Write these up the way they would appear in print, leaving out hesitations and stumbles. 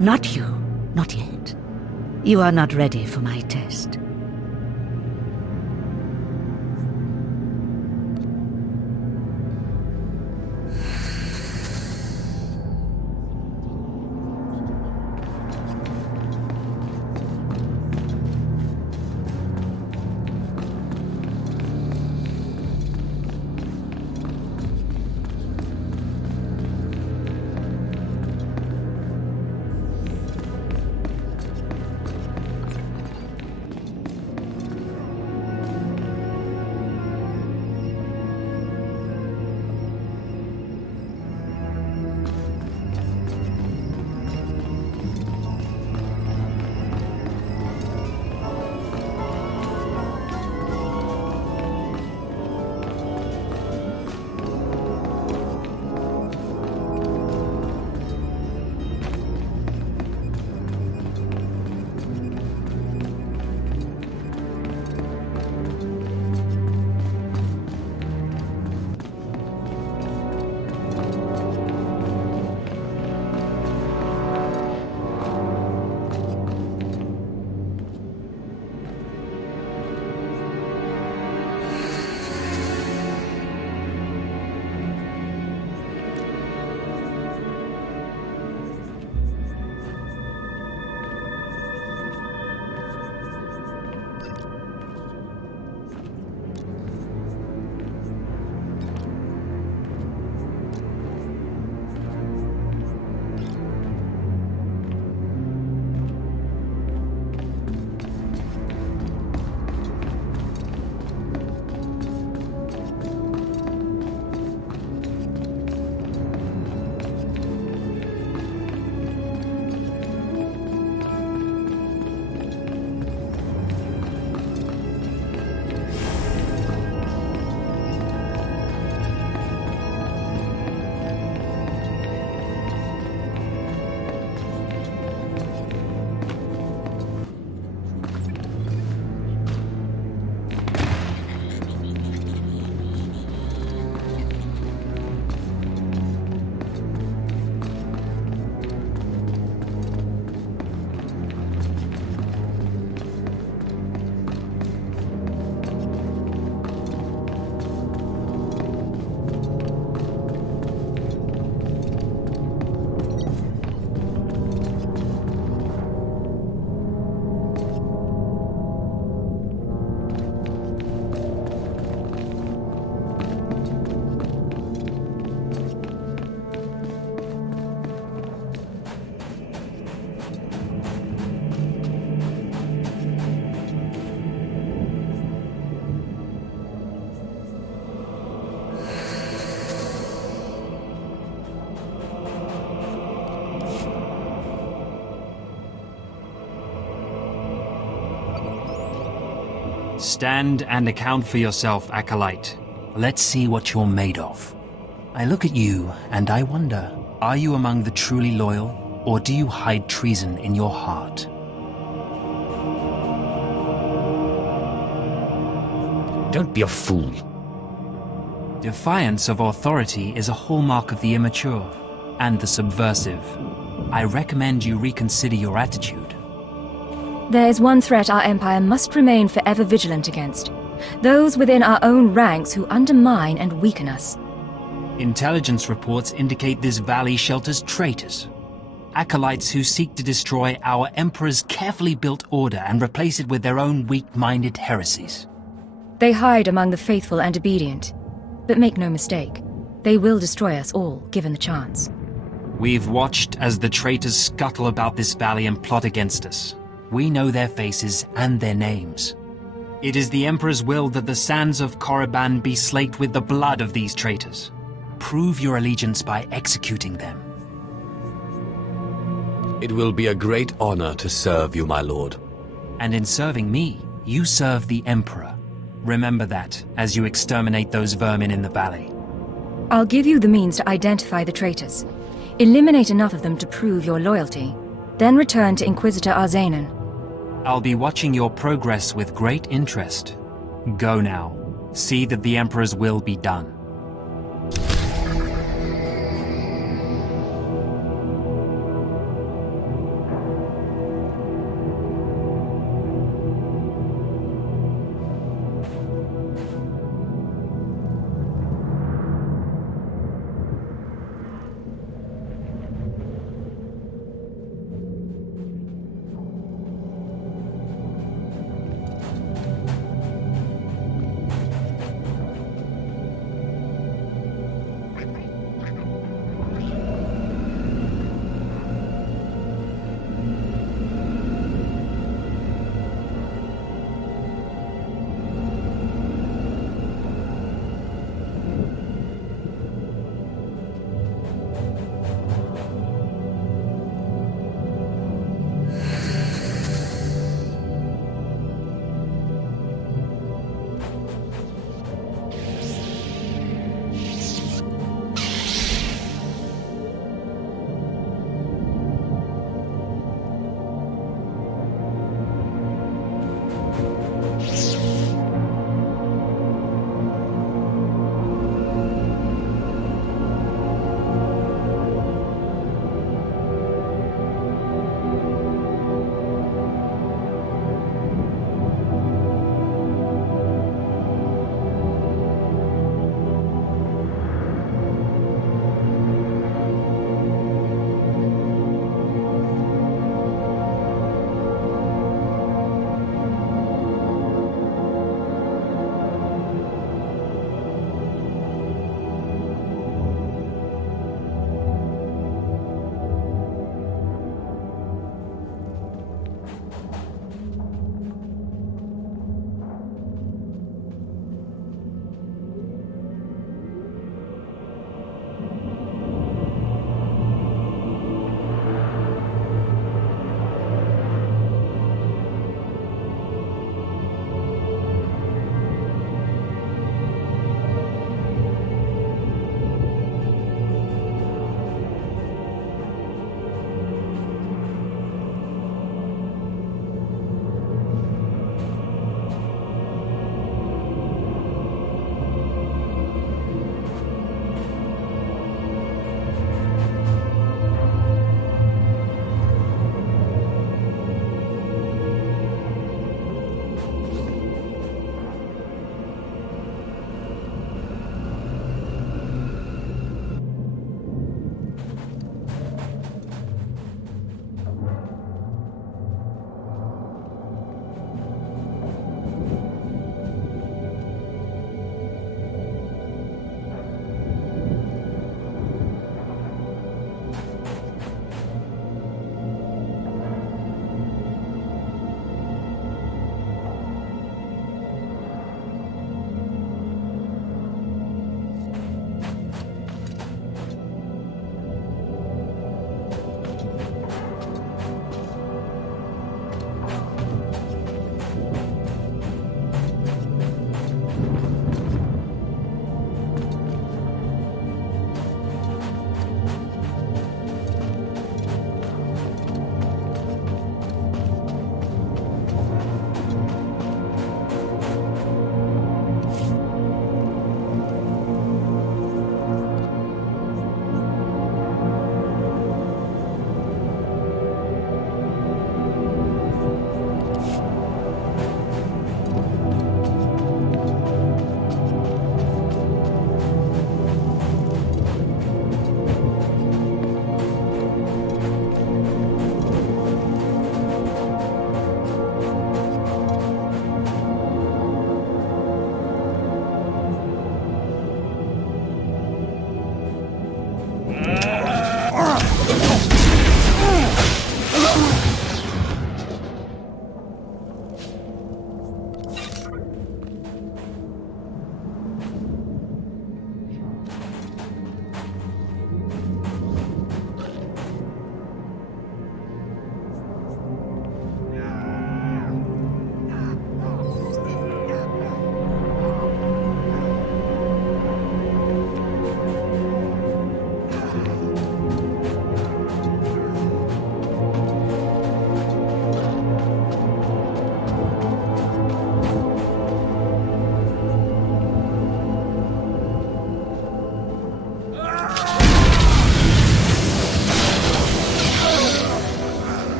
Not you. Not yet. You are not ready for my test. Stand and account for yourself, Acolyte. Let's see what you're made of. I look at you and I wonder, are you among the truly loyal, or do you hide treason in your heart? Don't be a fool. Defiance of authority is a hallmark of the immature and the subversive. I recommend you reconsider your attitude. There is one threat our Empire must remain forever vigilant against. Those within our own ranks who undermine and weaken us. Intelligence reports indicate this valley shelters traitors. Acolytes who seek to destroy our Emperor's carefully built order and replace it with their own weak-minded heresies. They hide among the faithful and obedient. But make no mistake, they will destroy us all, given the chance. We've watched as the traitors scuttle about this valley and plot against us. We know their faces and their names. It is the Emperor's will that the sands of Korriban be slaked with the blood of these traitors. Prove your allegiance by executing them. It will be a great honor to serve you, my lord. And in serving me, you serve the Emperor. Remember that, as you exterminate those vermin in the valley. I'll give you the means to identify the traitors. Eliminate enough of them to prove your loyalty. Then return to Inquisitor Arzanan. I'll be watching your progress with great interest. Go now. See that the Emperor's will be done.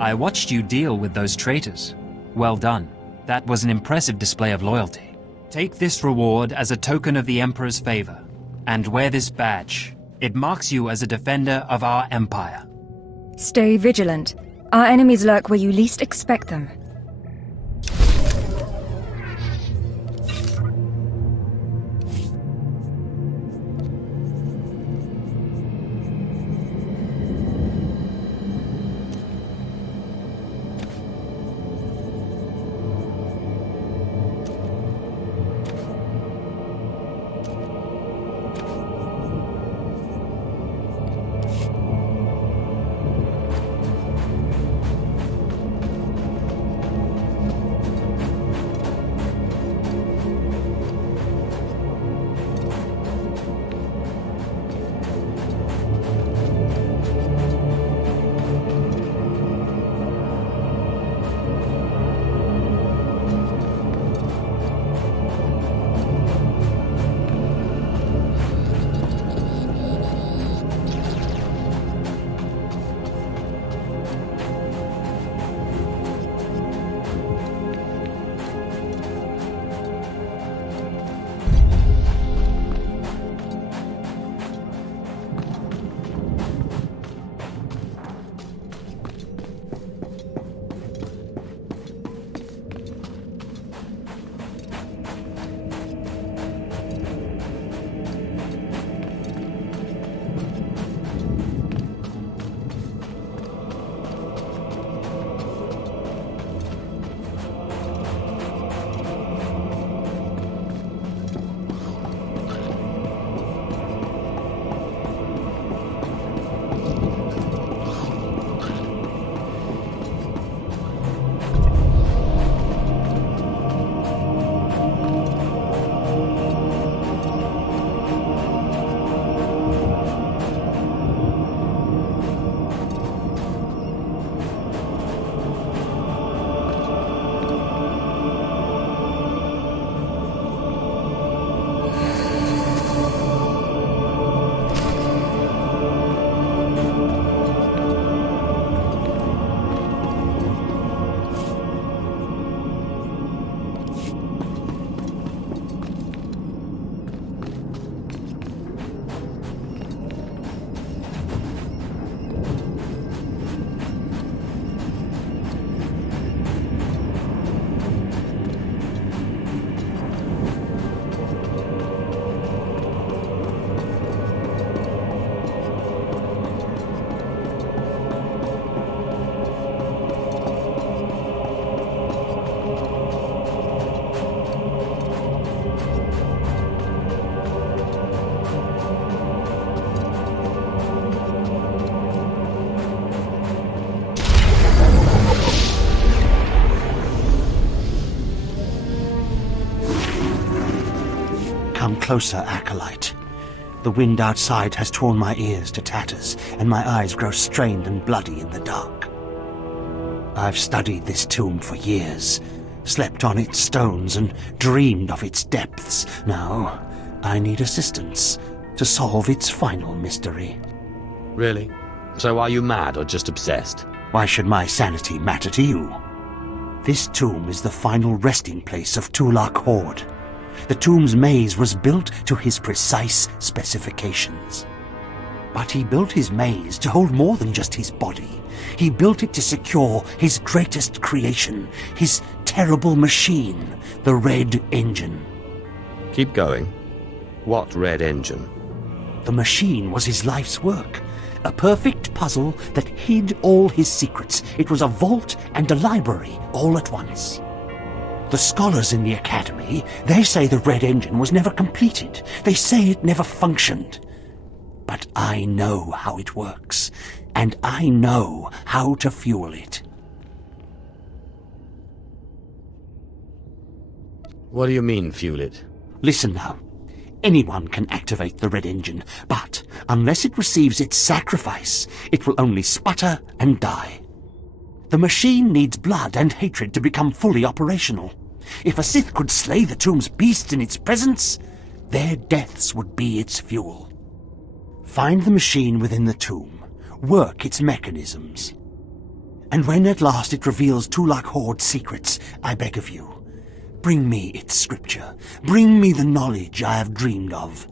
I watched you deal with those traitors. Well done. That was an impressive display of loyalty. Take this reward as a token of the Emperor's favor, and wear this badge. It marks you as a defender of our empire. Stay vigilant. Our enemies lurk where you least expect them. Come closer, Acolyte. The wind outside has torn my ears to tatters, and my eyes grow strained and bloody in the dark. I've studied this tomb for years, slept on its stones and dreamed of its depths. Now, I need assistance to solve its final mystery. Really? So are you mad or just obsessed? Why should my sanity matter to you? This tomb is the final resting place of Tulak Horde. The tomb's maze was built to his precise specifications. But he built his maze to hold more than just his body. He built it to secure his greatest creation, his terrible machine, the Red Engine. Keep going. What Red Engine? The machine was his life's work, a perfect puzzle that hid all his secrets. It was a vault and a library all at once. The scholars in the Academy, they say the Red Engine was never completed. They say it never functioned. But I know how it works, and I know how to fuel it. What do you mean, fuel it? Listen now. Anyone can activate the Red Engine, but unless it receives its sacrifice, it will only sputter and die. The machine needs blood and hatred to become fully operational. If a Sith could slay the tomb's beasts in its presence, their deaths would be its fuel. Find the machine within the tomb, work its mechanisms, And when at last it reveals Tulak Horde's secrets, I beg of you, bring me its scripture. Bring me the knowledge I have dreamed of.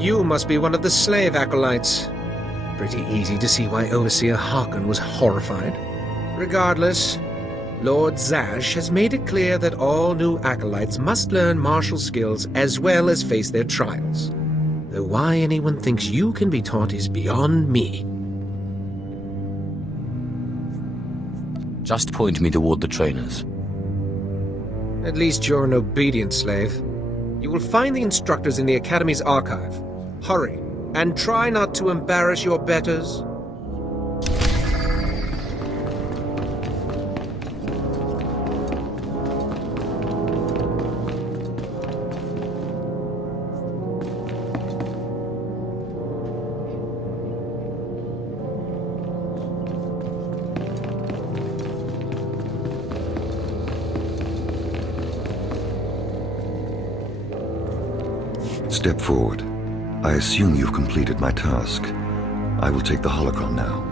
You must be one of the slave acolytes. Pretty easy to see why Overseer Harkon was horrified. Regardless, Lord Zash has made it clear that all new acolytes must learn martial skills as well as face their trials. Though why anyone thinks you can be taught is beyond me. Just point me toward the trainers. At least you're an obedient slave. You will find the instructors in the Academy's archive. Hurry, and try not to embarrass your betters. Step forward. I assume you've completed my task. I will take the holocron now.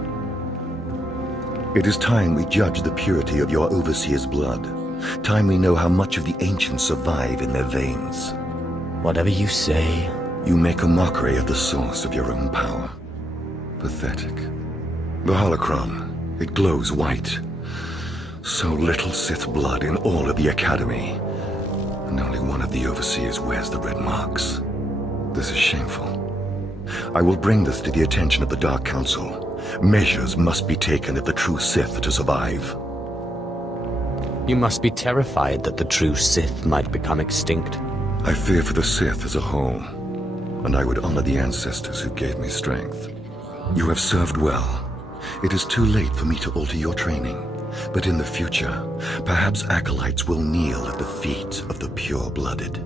It is time we judge the purity of your Overseer's blood. Time we know how much of the ancients survive in their veins. Whatever you say. You make a mockery of the source of your own power. Pathetic. The holocron, it glows white. So little Sith blood in all of the Academy. And only one of the Overseers wears the red marks. This is shameful. I will bring this to the attention of the Dark Council. Measures must be taken if the true Sith to survive. You must be terrified that the true Sith might become extinct. I fear for the Sith as a whole, and I would honor the ancestors who gave me strength. You have served well. It is too late for me to alter your training, but in the future, perhaps acolytes will kneel at the feet of the pure-blooded.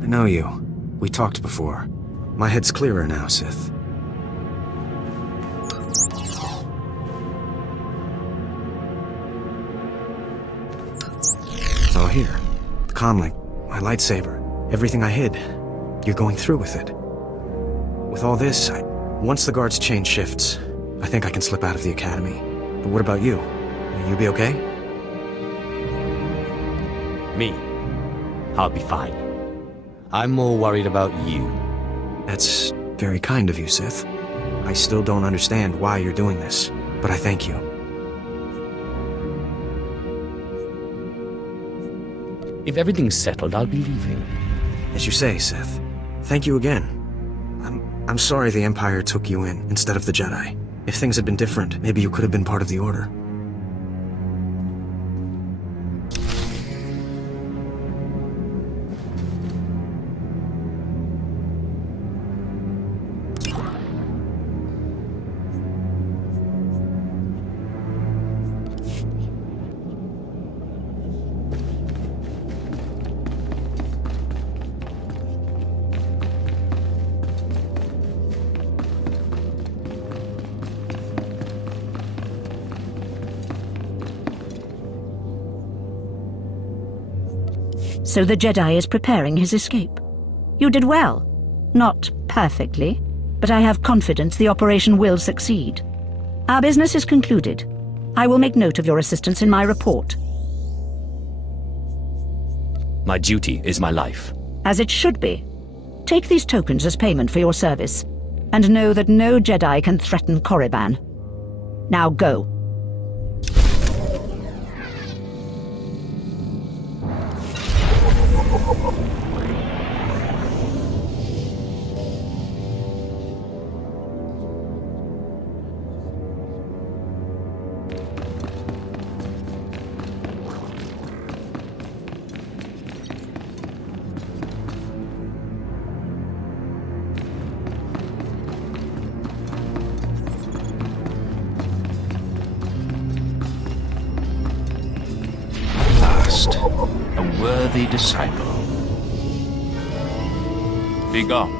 I know you. We talked before. My head's clearer now, Sith. It's all here. The comlink, my lightsaber, everything I hid. You're going through with it. With all this, once the guards change shifts, I think I can slip out of the Academy. But what about you? Will you be okay? Me? I'll be fine. I'm more worried about you. That's very kind of you, Sith. I still don't understand why you're doing this, but I thank you. If everything's settled, I'll be leaving. As you say, Sith. Thank you again. I'm sorry the Empire took you in instead of the Jedi. If things had been different, maybe you could have been part of the Order. So the Jedi is preparing his escape. You did well. Not perfectly, but I have confidence the operation will succeed. Our business is concluded. I will make note of your assistance in my report. My duty is my life. As it should be. Take these tokens as payment for your service, and know that no Jedi can threaten Korriban. Now go. A worthy disciple. Be gone.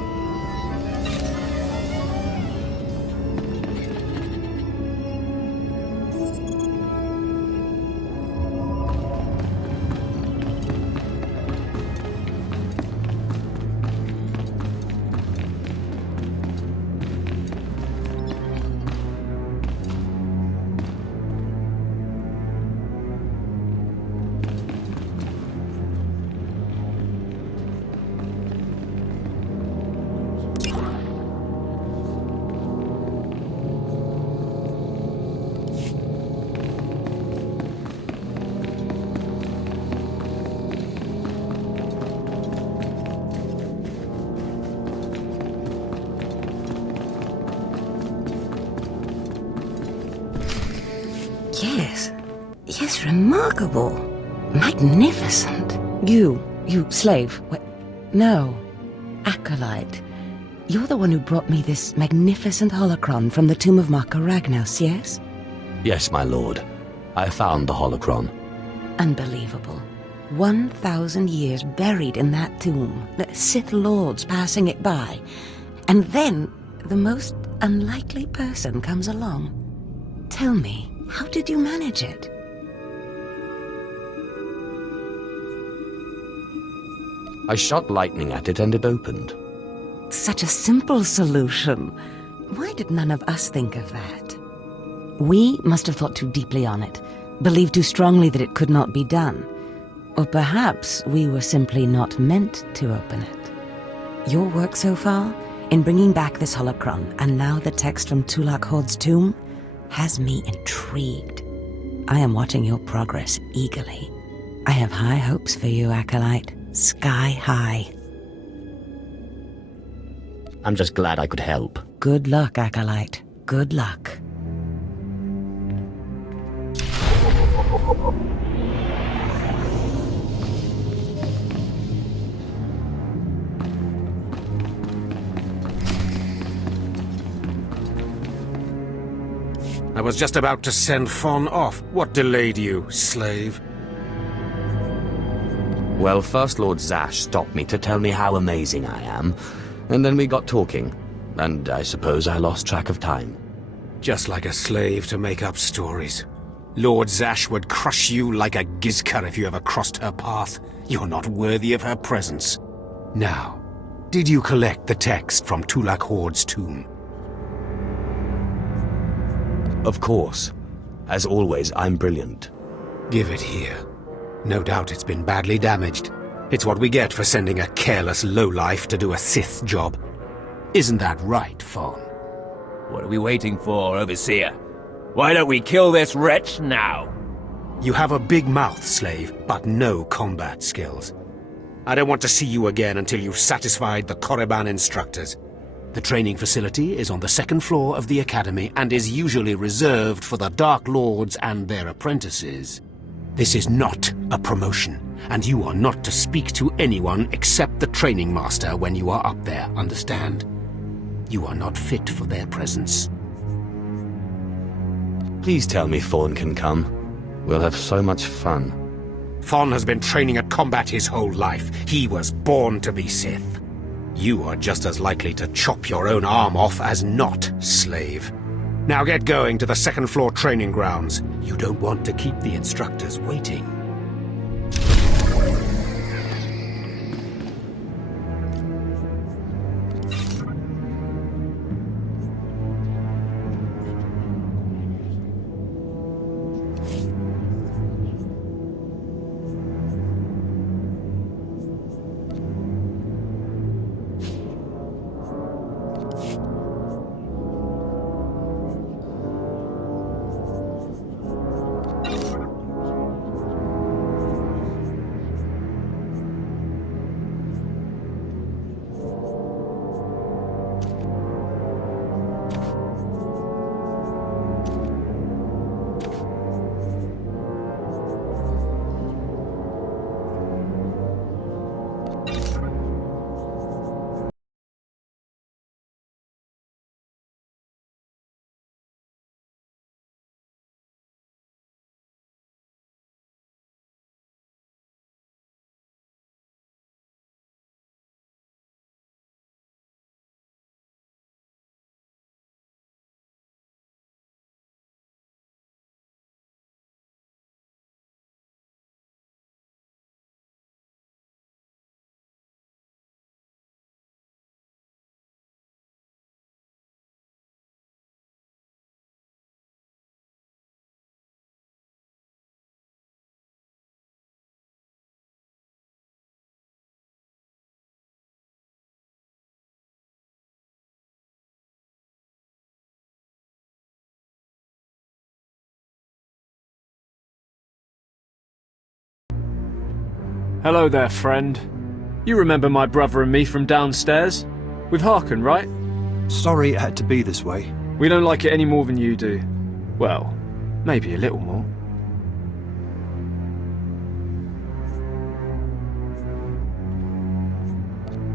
Yes, remarkable. Magnificent. You slave. No, acolyte. You're the one who brought me this magnificent holocron from the tomb of Marka Ragnos, yes? Yes, my lord. I found the holocron. Unbelievable. 1,000 years buried in that tomb. The Sith Lords passing it by. And then the most unlikely person comes along. Tell me, how did you manage it? I shot lightning at it and it opened. Such a simple solution. Why did none of us think of that? We must have thought too deeply on it, believed too strongly that it could not be done. Or perhaps we were simply not meant to open it. Your work so far, in bringing back this holocron, and now the text from Tulak Horde's tomb, has me intrigued. I am watching your progress eagerly. I have high hopes for you, Acolyte. Sky high. I'm just glad I could help. Good luck, Acolyte. Good luck. I was just about to send Fon off. What delayed you, slave? Well, First Lord Zash stopped me to tell me how amazing I am, and then we got talking, and I suppose I lost track of time. Just like a slave to make up stories. Lord Zash would crush you like a gizkar if you ever crossed her path. You're not worthy of her presence. Now, did you collect the text from Tulak Horde's tomb? Of course. As always, I'm brilliant. Give it here. No doubt it's been badly damaged. It's what we get for sending a careless lowlife to do a Sith job. Isn't that right, Fon? What are we waiting for, Overseer? Why don't we kill this wretch now? You have a big mouth, slave, but no combat skills. I don't want to see you again until you've satisfied the Korriban instructors. The training facility is on the second floor of the Academy and is usually reserved for the Dark Lords and their apprentices. This is not a promotion, and you are not to speak to anyone except the training master when you are up there, understand? You are not fit for their presence. Please tell me Fawn can come. We'll have so much fun. Fon has been training at combat his whole life. He was born to be Sith. You are just as likely to chop your own arm off as not, slave. Now get going to the second floor training grounds. You don't want to keep the instructors waiting. Hello there, friend. You remember my brother and me from downstairs? With Harkon, right? Sorry it had to be this way. We don't like it any more than you do. Well, maybe a little more.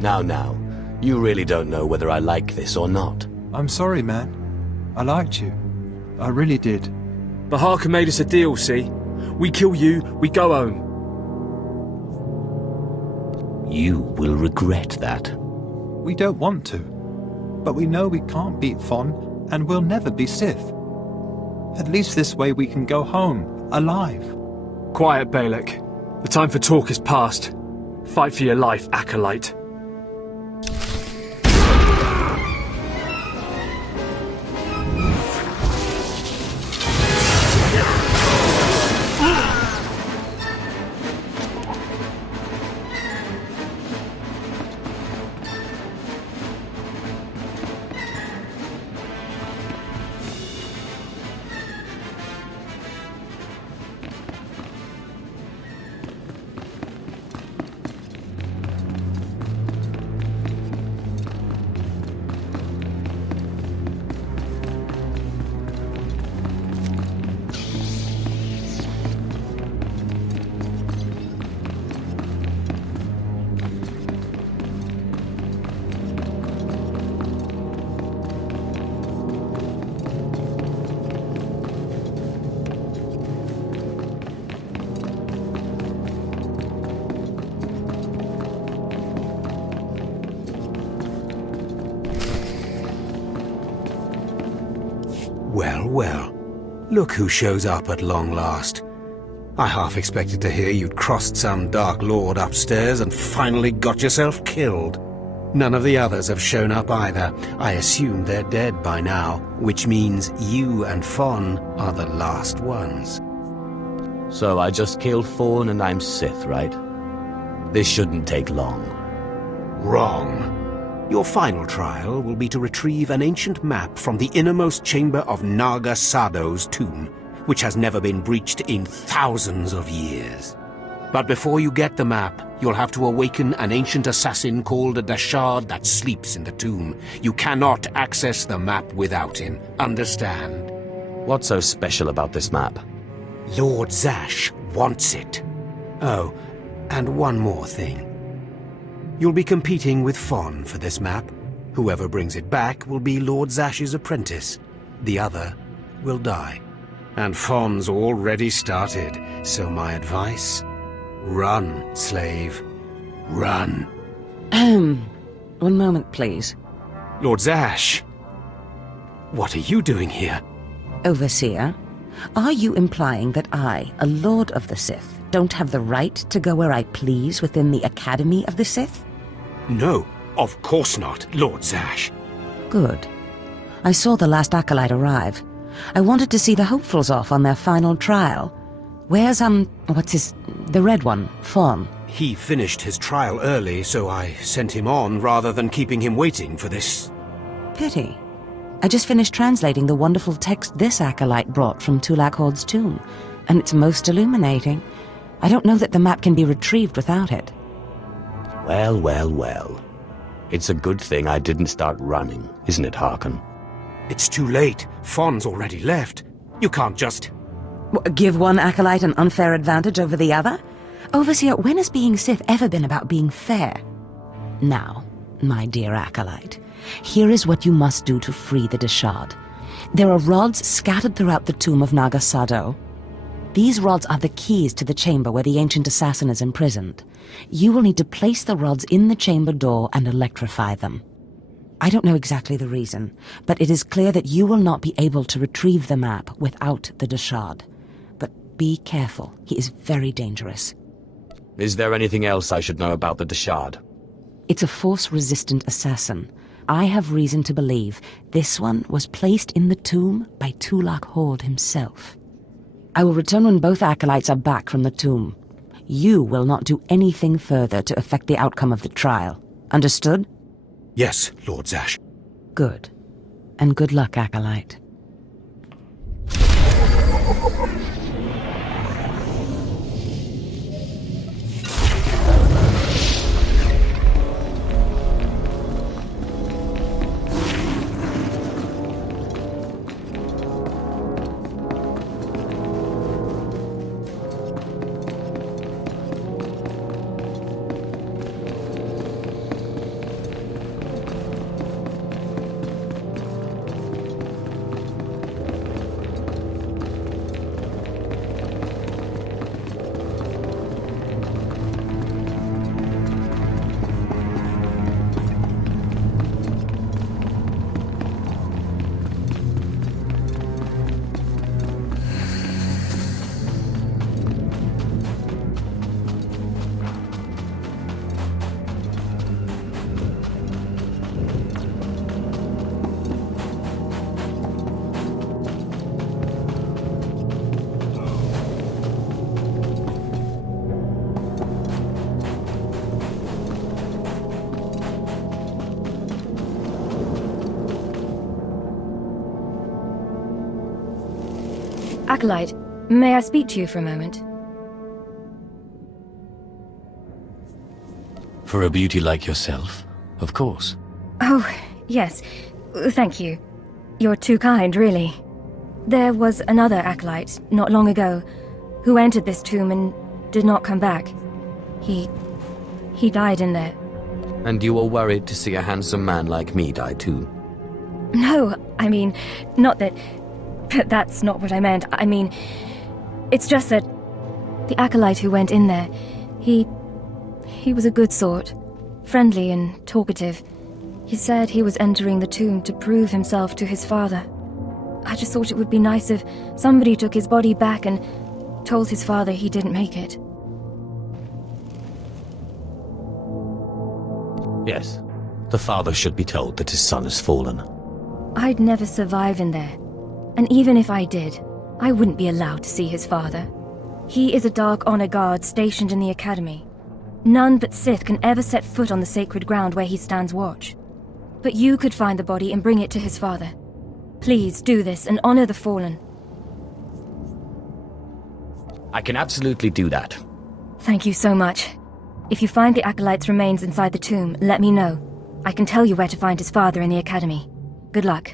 Now, you really don't know whether I like this or not. I'm sorry, man. I liked you. I really did. But Harkon made us a deal, see? We kill you, we go home. You will regret that. We don't want to. But we know we can't beat Fon, and we'll never be Sith. At least this way we can go home, alive. Quiet, Balak. The time for talk is past. Fight for your life, Acolyte. Well, look who shows up at long last. I half expected to hear you'd crossed some Dark Lord upstairs and finally got yourself killed. None of the others have shown up either. I assume they're dead by now, which means you and Fon are the last ones. So I just killed Fawn and I'm Sith, right? This shouldn't take long. Wrong. Your final trial will be to retrieve an ancient map from the innermost chamber of Naga Sado's tomb, which has never been breached in thousands of years. But before you get the map, you'll have to awaken an ancient assassin called a Dashard that sleeps in the tomb. You cannot access the map without him. Understand? What's so special about this map? Lord Zash wants it. Oh, and one more thing. You'll be competing with Fon for this map. Whoever brings it back will be Lord Zash's apprentice. The other will die. And Fon's already started, so my advice? Run, slave. Run. One moment, please. Lord Zash! What are you doing here? Overseer, are you implying that I, a Lord of the Sith, don't have the right to go where I please within the Academy of the Sith? No, of course not, Lord Zash. Good. I saw the last Acolyte arrive. I wanted to see the hopefuls off on their final trial. Where's, the red one, Fon? He finished his trial early, so I sent him on rather than keeping him waiting for this. Pity. I just finished translating the wonderful text this Acolyte brought from Tulak Horde's tomb, and it's most illuminating. I don't know that the map can be retrieved without it. Well. It's a good thing I didn't start running, isn't it, Harkon? It's too late. Fon's already left. You can't just... Give one Acolyte an unfair advantage over the other? Overseer, when has being Sith ever been about being fair? Now, my dear Acolyte, here is what you must do to free the Dashard. There are rods scattered throughout the tomb of Naga Sado. These rods are the keys to the chamber where the ancient assassin is imprisoned. You will need to place the rods in the chamber door and electrify them. I don't know exactly the reason, but it is clear that you will not be able to retrieve the map without the Dashard. But be careful, he is very dangerous. Is there anything else I should know about the Dashard? It's a force-resistant assassin. I have reason to believe this one was placed in the tomb by Tulak Horde himself. I will return when both Acolytes are back from the tomb. You will not do anything further to affect the outcome of the trial. Understood? Yes, Lord Zash. Good. And good luck, Acolyte. Acolyte, may I speak to you for a moment? For a beauty like yourself, of course. Oh, yes. Thank you. You're too kind, really. There was another acolyte, not long ago, who entered this tomb and did not come back. He died in there. And you were worried to see a handsome man like me die too? No, I mean, not that... That's not what I meant. I mean, it's just that the acolyte who went in there, he was a good sort, friendly and talkative. He said he was entering the tomb to prove himself to his father. I just thought it would be nice if somebody took his body back and told his father he didn't make it. Yes. The father should be told that his son has fallen. I'd never survive in there. And even if I did, I wouldn't be allowed to see his father. He is a Dark Honor Guard stationed in the Academy. None but Sith can ever set foot on the sacred ground where he stands watch. But you could find the body and bring it to his father. Please do this and honor the fallen. I can absolutely do that. Thank you so much. If you find the Acolyte's remains inside the tomb, let me know. I can tell you where to find his father in the Academy. Good luck.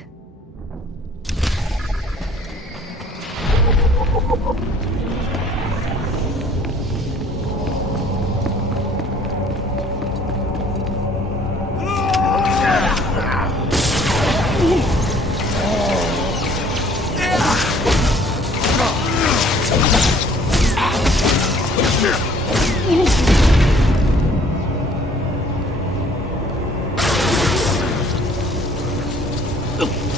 Ugh.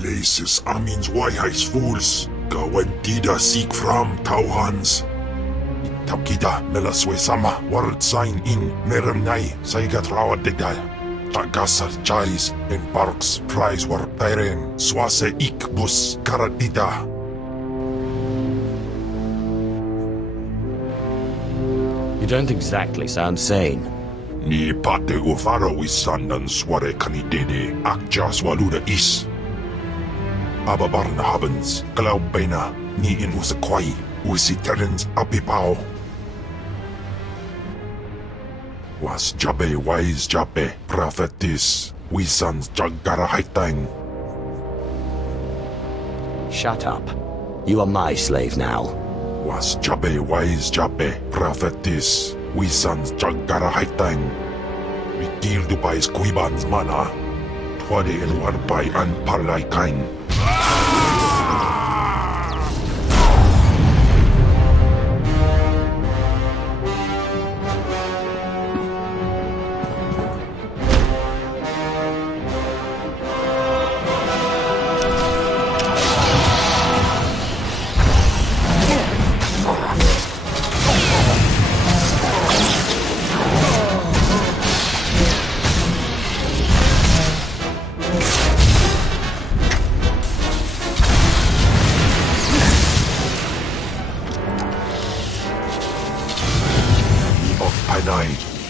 Places amins wayhais fools. Gawan tida seek from Tauhans. Tapkida melaswe sama word sign in Meramnai Saigat Rawa Dedal. Tagasar Chais in Parks Prize war Tairen Swase Ikbus Karatida. You don't exactly sound sane. Ni pate ufaro wisandan sware kanidede akjas waluda is. Ababarna habens, glaubena, ni in usakwai, usiterens apipao. Was jabe wise jabe, prophetess, wisans jagara haitang. Shut up. You are my slave now. Was jabe wise jabe, prophetess, wisans jagara haitang. Mikil dupais kuibans mana, twade en warpai an parlay kain.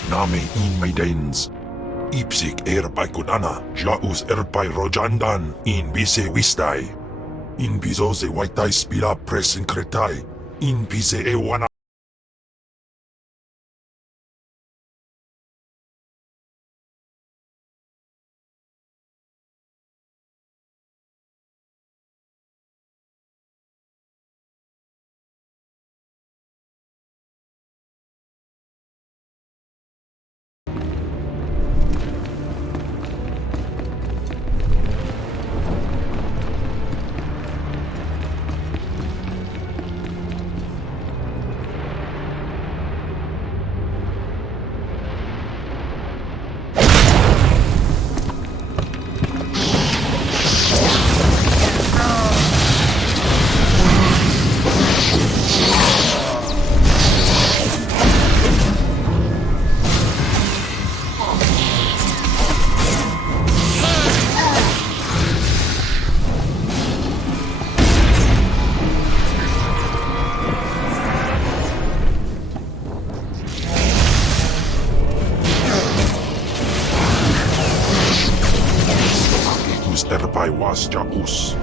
Name in maidens. Ipsik erpai kudana, jaus erpai rojandan, in bise wistai. In bizose waitai spila presen kretai, in bise ewana. Terpai was jaus.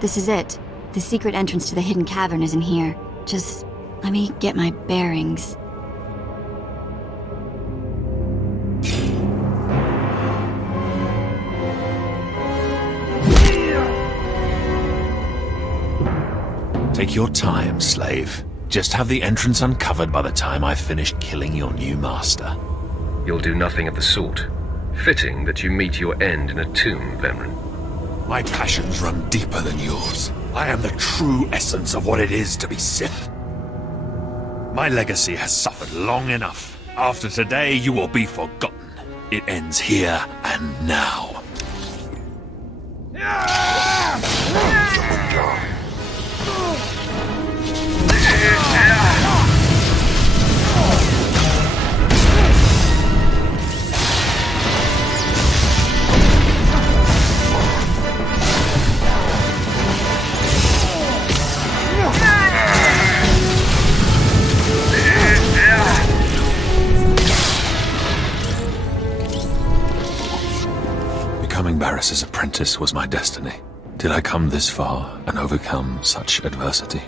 This is it. The secret entrance to the hidden cavern is in here. Just let me get my bearings. Take your time, slave. Just have the entrance uncovered by the time I finish killing your new master. You'll do nothing of the sort. Fitting that you meet your end in a tomb, Vemren. My passions run deeper than yours. I am the true essence of what it is to be Sith. My legacy has suffered long enough. After today, you will be forgotten. It ends here and now. Becoming Barris's apprentice was my destiny. Did I come this far and overcome such adversity,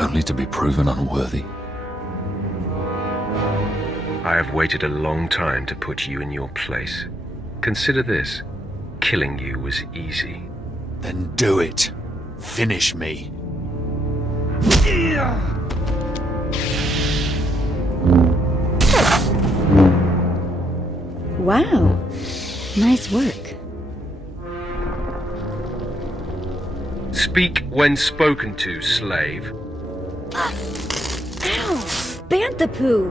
only to be proven unworthy? I have waited a long time to put you in your place. Consider this. Killing you was easy. Then do it. Finish me. Wow. Nice work. Speak when spoken to, slave. Ow! Banthapoo!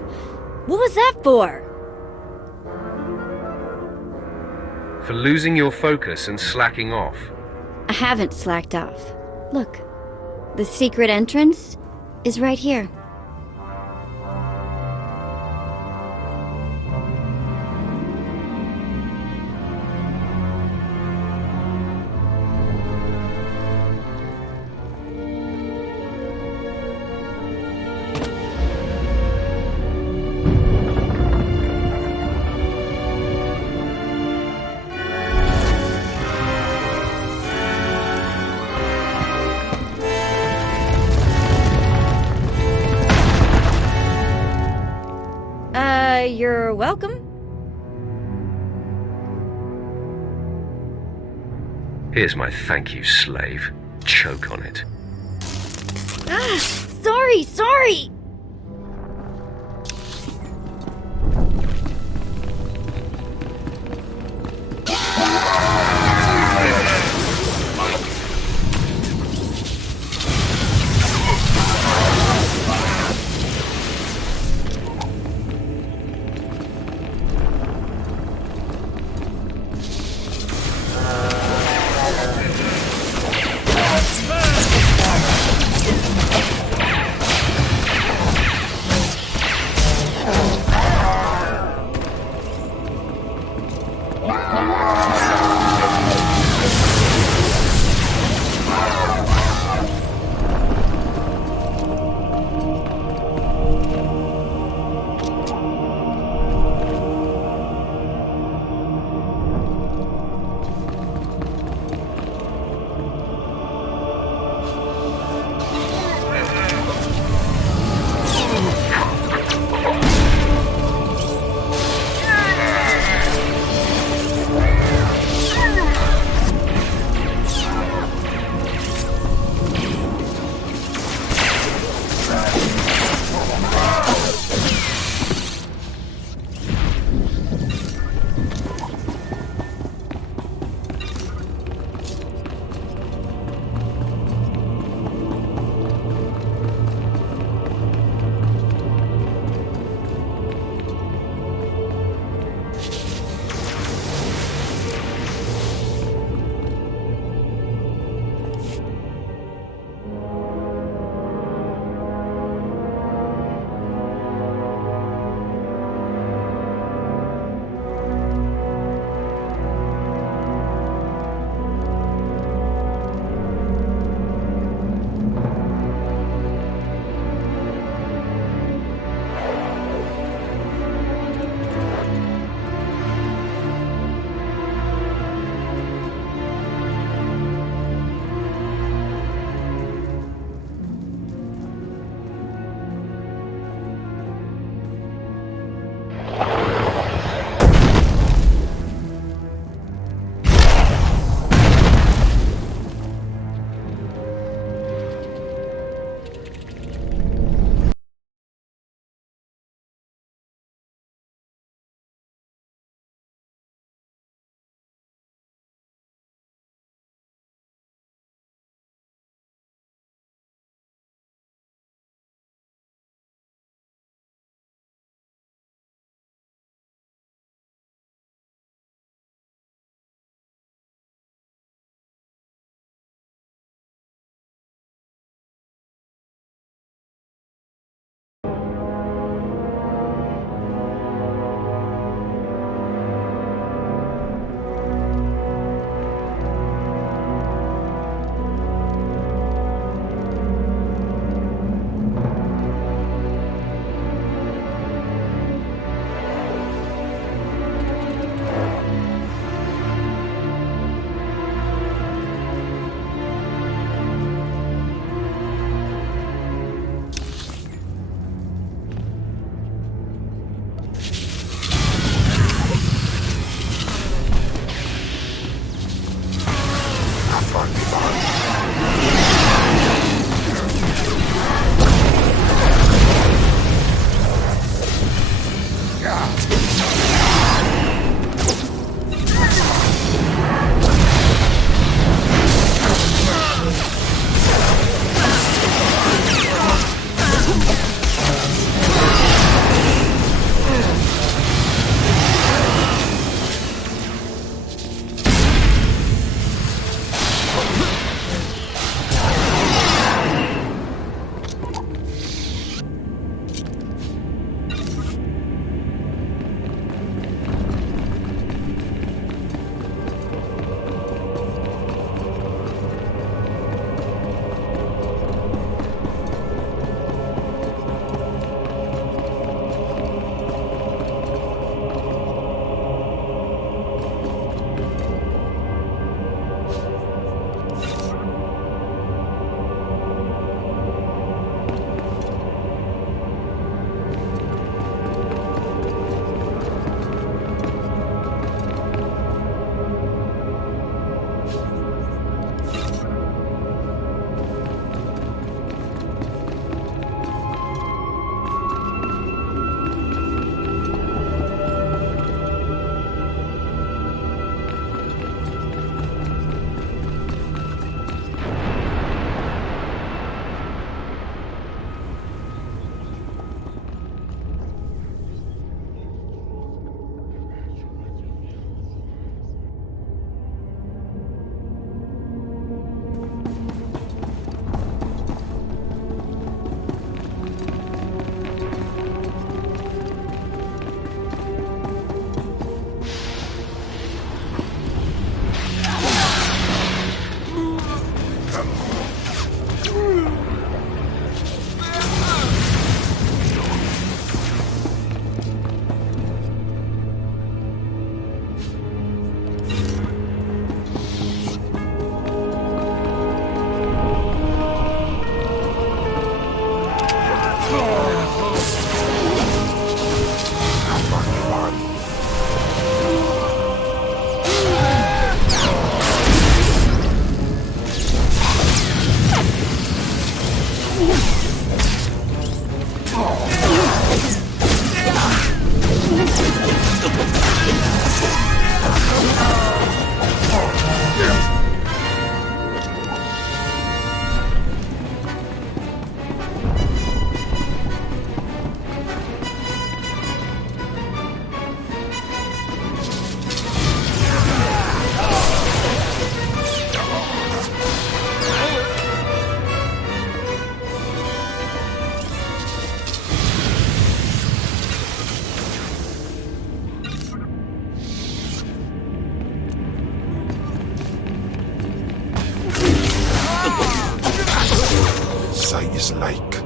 What was that for? For losing your focus and slacking off. I haven't slacked off. Look, the secret entrance is right here. You're welcome. Here's my thank you, slave. Choke on it. Ah, sorry! is like.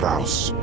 Traus.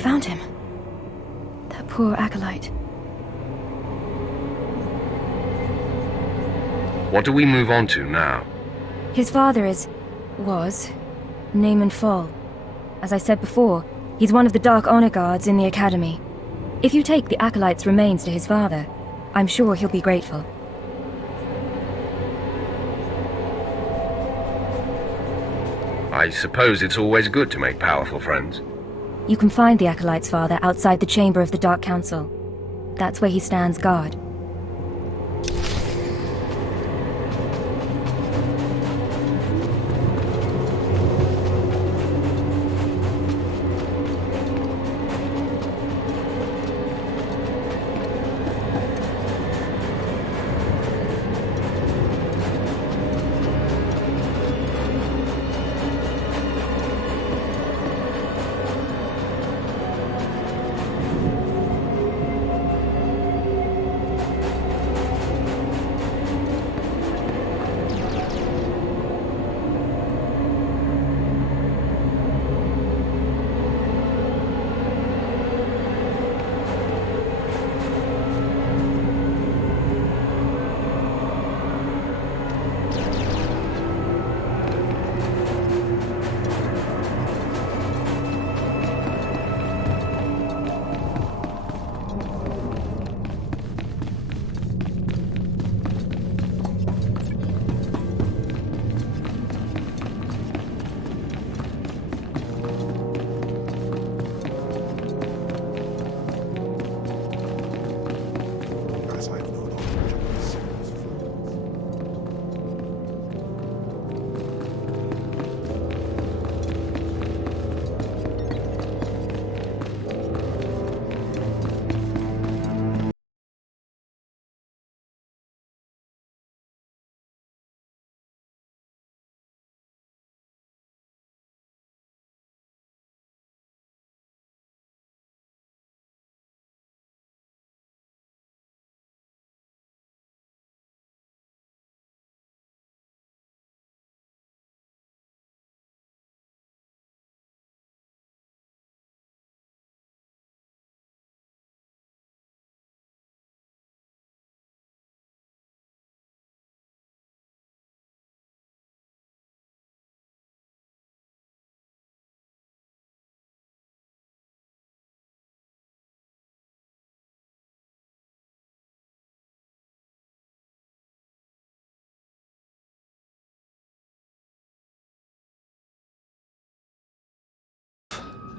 Found him. That poor acolyte. What do we move on to now? His father was Naaman Fall. As I said before, he's one of the Dark Honor Guards in the Academy. If you take the acolyte's remains to his father, I'm sure he'll be grateful. I suppose it's always good to make powerful friends. You can find the acolyte's father outside the chamber of the Dark Council. That's where he stands guard.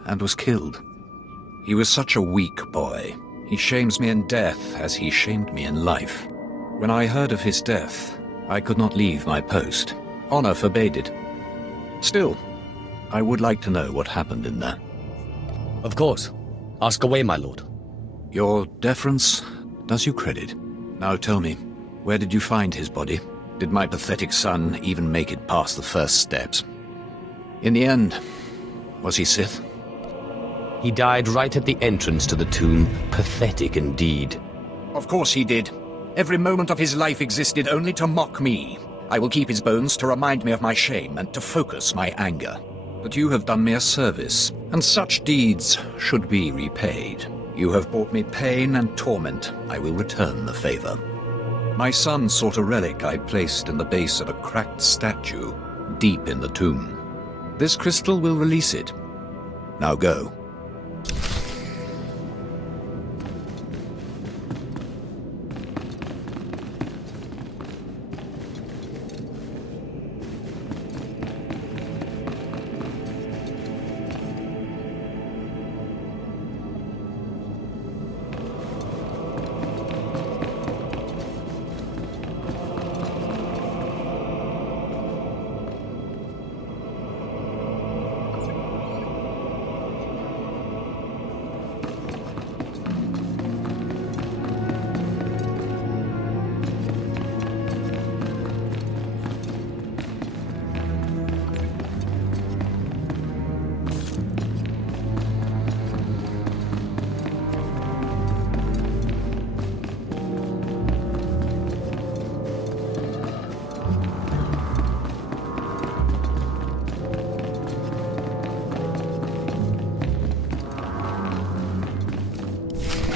and was killed. He was such a weak boy. He shames me in death as he shamed me in life. When I heard of his death, I could not leave my post. Honor forbade it. Still, I would like to know what happened in there. Of course. Ask away, my lord. Your deference does you credit. Now tell me, where did you find his body? Did my pathetic son even make it past the first steps? In the end, was he Sith? He died right at the entrance to the tomb. Pathetic indeed. Of course he did. Every moment of his life existed only to mock me. I will keep his bones to remind me of my shame and to focus my anger. But you have done me a service, and such deeds should be repaid. You have brought me pain and torment. I will return the favor. My son sought a relic I placed in the base of a cracked statue, deep in the tomb. This crystal will release it. Now go.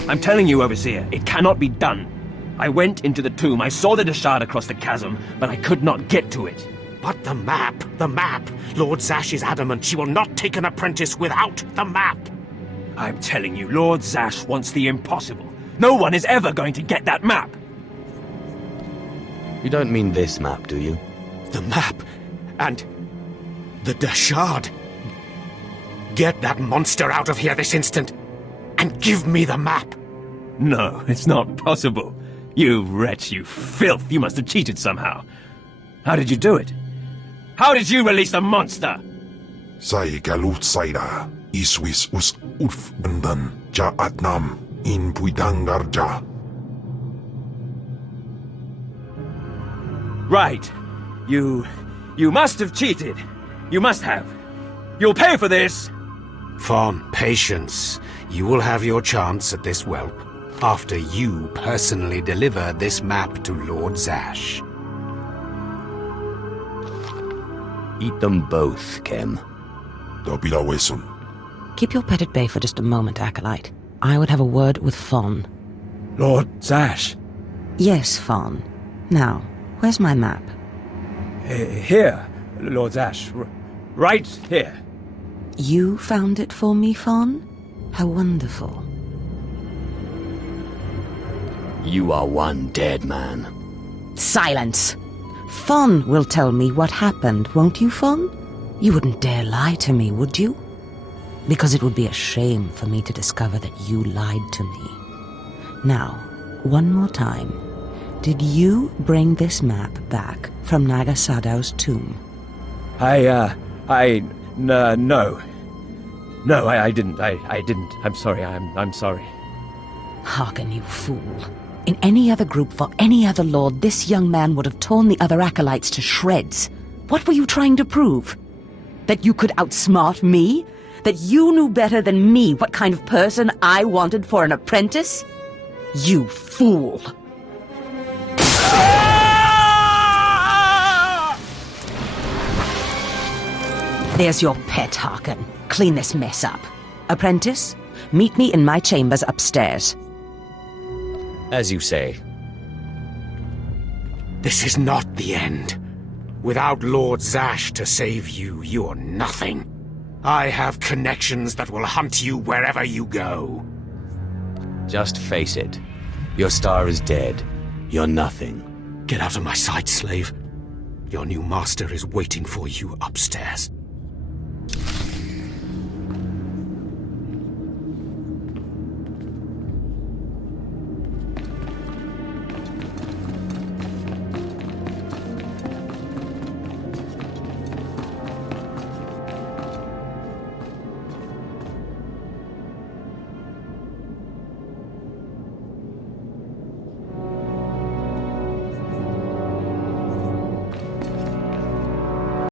I'm telling you, Overseer, it cannot be done. I went into the tomb, I saw the shard across the chasm, but I could not get to it. But the map! The map! Lord Zash is adamant she will not take an apprentice without the map! I'm telling you, Lord Zash wants the impossible. No one is ever going to get that map! You don't mean this map, do you? The map! And the shard! Get that monster out of here this instant! And give me the map! No, it's not possible. You wretch, you filth, you must have cheated somehow. How did you do it? How did you release the monster? Sai galut saira, iswis us urf bandan, ja atnam, in puidangarja. Right. You must have cheated. You must have. You'll pay for this! Fawn, patience. You will have your chance at this whelp, after you personally deliver this map to Lord Zash. Eat them both, Kem. Keep your pet at bay for just a moment, Acolyte. I would have a word with Fawn. Lord Zash? Yes, Fawn. Now, where's my map? Here, Lord Zash. Right here. You found it for me, Fawn? How wonderful. You are one dead man. Silence! Fawn will tell me what happened, won't you, Fawn? You wouldn't dare lie to me, would you? Because it would be a shame for me to discover that you lied to me. Now, one more time. Did you bring this map back from Naga Sadow's tomb? No. No, I didn't. I didn't. I'm sorry. I'm sorry. Hearken, you fool. In any other group for any other lord, this young man would have torn the other acolytes to shreds. What were you trying to prove? That you could outsmart me? That you knew better than me what kind of person I wanted for an apprentice? You fool! There's your pet, Harkin. Clean this mess up. Apprentice, meet me in my chambers upstairs. As you say. This is not the end. Without Lord Zash to save you, you're nothing. I have connections that will hunt you wherever you go. Just face it. Your star is dead. You're nothing. Get out of my sight, slave. Your new master is waiting for you upstairs.